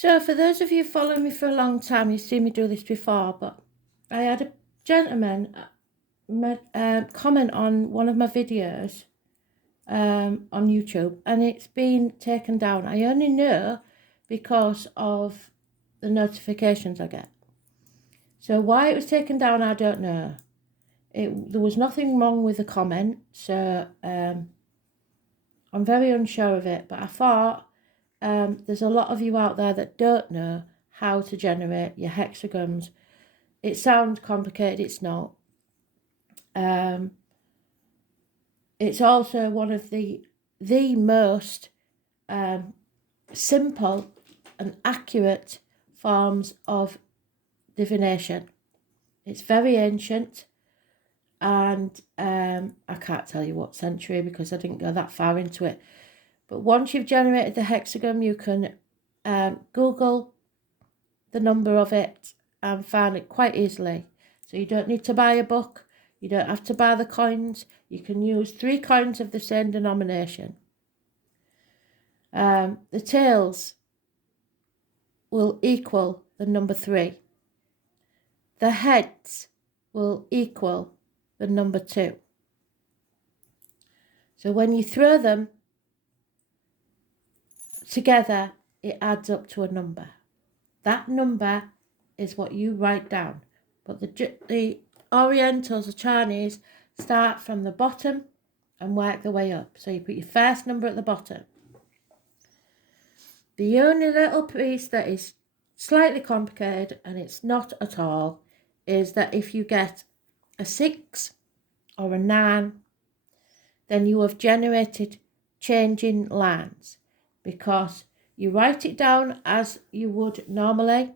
So for those of you following me for a long time, you've seen me do this before, but I had a gentleman comment on one of my videos on YouTube, and it's been taken down. I only know because of the notifications I get. So why it was taken down, I don't know. There was nothing wrong with the comment, so I'm very unsure of it, but I thought there's a lot of you out there that don't know how to generate your hexagons. It sounds complicated, it's not. It's also one of the most simple and accurate forms of divination. It's very ancient, and I can't tell you what century because I didn't go that far into it. But once you've generated the hexagon, you can Google the number of it and find it quite easily. So you don't need to buy a book. You don't have to buy the coins. You can use 3 coins of the same denomination. The tails will equal the number 3. The heads will equal the number 2. So when you throw them together, it adds up to a number. That number is what you write down. But the Orientals, the Chinese, start from the bottom and work their way up. So you put your first number at the bottom. The only little piece that is slightly complicated, and it's not at all, is that if you get a 6 or a 9, then you have generated changing lines, because you write it down as you would normally,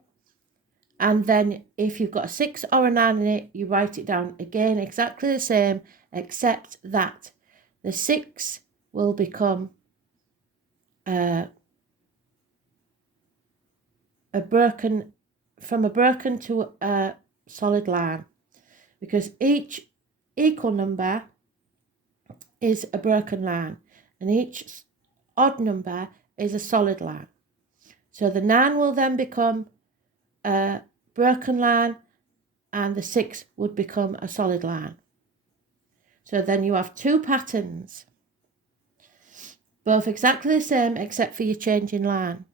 and then if you've got a 6 or a 9 in it, you write it down again exactly the same, except that the 6 will become a broken to a solid line, because each equal number is a broken line and each odd number is a solid line. So the 9 will then become a broken line and the 6 would become a solid line. So then you have 2 patterns, both exactly the same except for your changing line.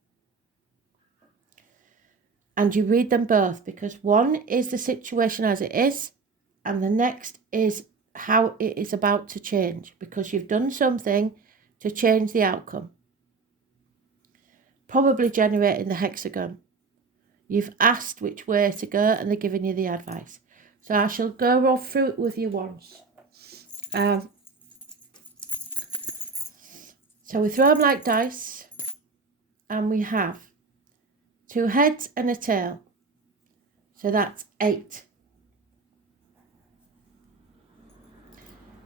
And you read them both, because one is the situation as it is and the next is how it is about to change, because you've done something to change the outcome. Probably generating the hexagon. You've asked which way to go and they're giving you the advice. So I shall go through it with you once. So we throw them like dice, and we have 2 heads and a tail. So that's 8.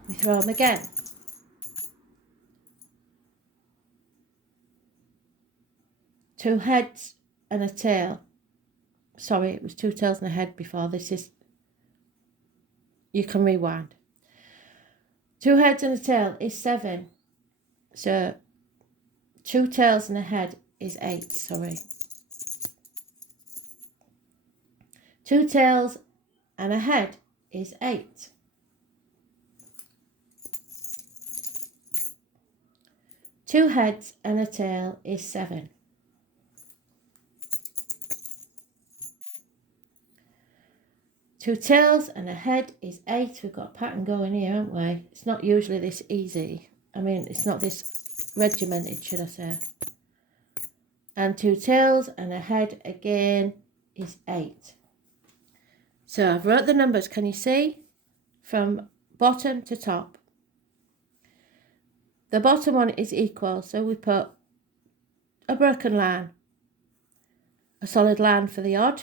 We throw them again. 2 heads and a tail. Sorry, it was 2 tails and a head before. This is, you can rewind. 2 heads and a tail is 7. So 2 tails and a head is 8, sorry. 2 tails and a head is 8. 2 heads and a tail is 7. 2 tails and a head is 8. We've got a pattern going here, haven't we? It's not usually this easy. I mean, it's not this regimented, should I say. And 2 tails and a head again is 8. So I've wrote the numbers, can you see? From bottom to top. The bottom one is equal, so we put a broken line, a solid line for the odd,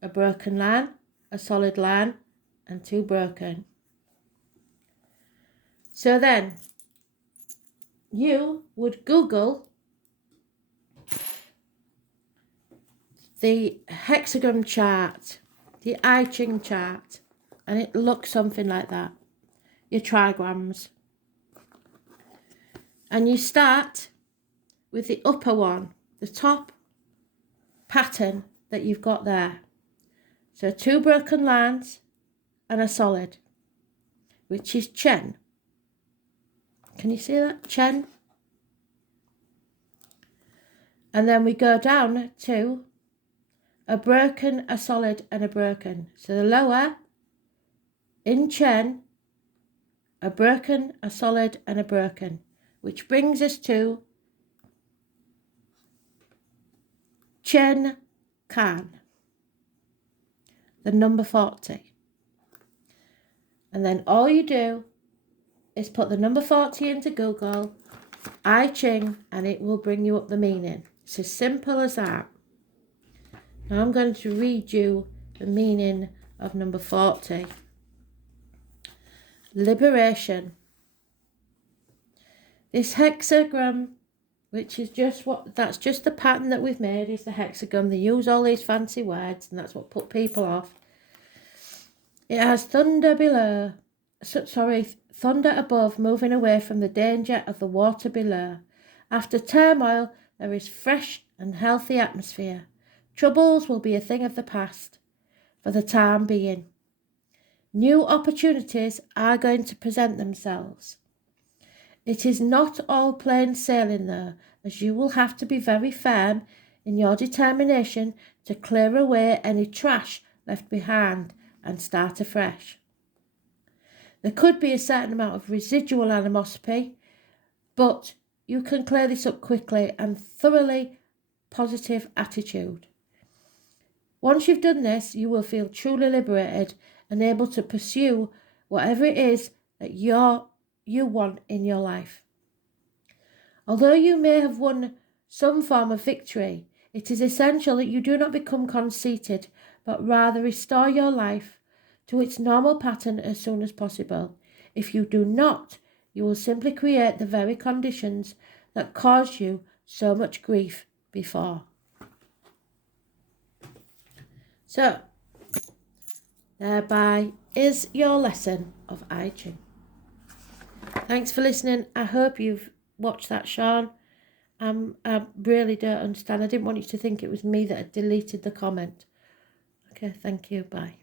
a broken line, a solid line, and 2 broken. So then you would Google the hexagon chart, the Ching chart, and it looks something like that. Your trigrams. And you start with the upper one, the top pattern that you've got there. So 2 broken lines and a solid, which is Chen. Can you see that? Chen. And then we go down to a broken, a solid, and a broken. So the lower, in Chen, a broken, a solid, and a broken, which brings us to Chen Kan, the number 40. And then all you do is put the number 40 into Google, I Ching, and it will bring you up the meaning. It's as simple as that. Now I'm going to read you the meaning of number 40. Liberation. This hexagram, which is that's just the pattern that we've made, is the hexagram. They use all these fancy words, and that's what put people off. It has thunder below, thunder above, moving away from the danger of the water below. After turmoil, there is fresh and healthy atmosphere. Troubles will be a thing of the past for the time being. New opportunities are going to present themselves. It is not all plain sailing though, as you will have to be very firm in your determination to clear away any trash left behind and start afresh. There could be a certain amount of residual animosity, but you can clear this up quickly and thoroughly positive attitude. Once you've done this, you will feel truly liberated and able to pursue whatever it is that you want in your life. Although you may have won some form of victory, it is essential that you do not become conceited, but rather restore your life to its normal pattern as soon as possible. If you do not, you will simply create the very conditions that caused you so much grief before. So, thereby is your lesson of I Ching. Thanks for listening. I hope you've watched that, Sean. I really don't understand. I didn't want you to think it was me that had deleted the comment. Okay, thank you. Bye.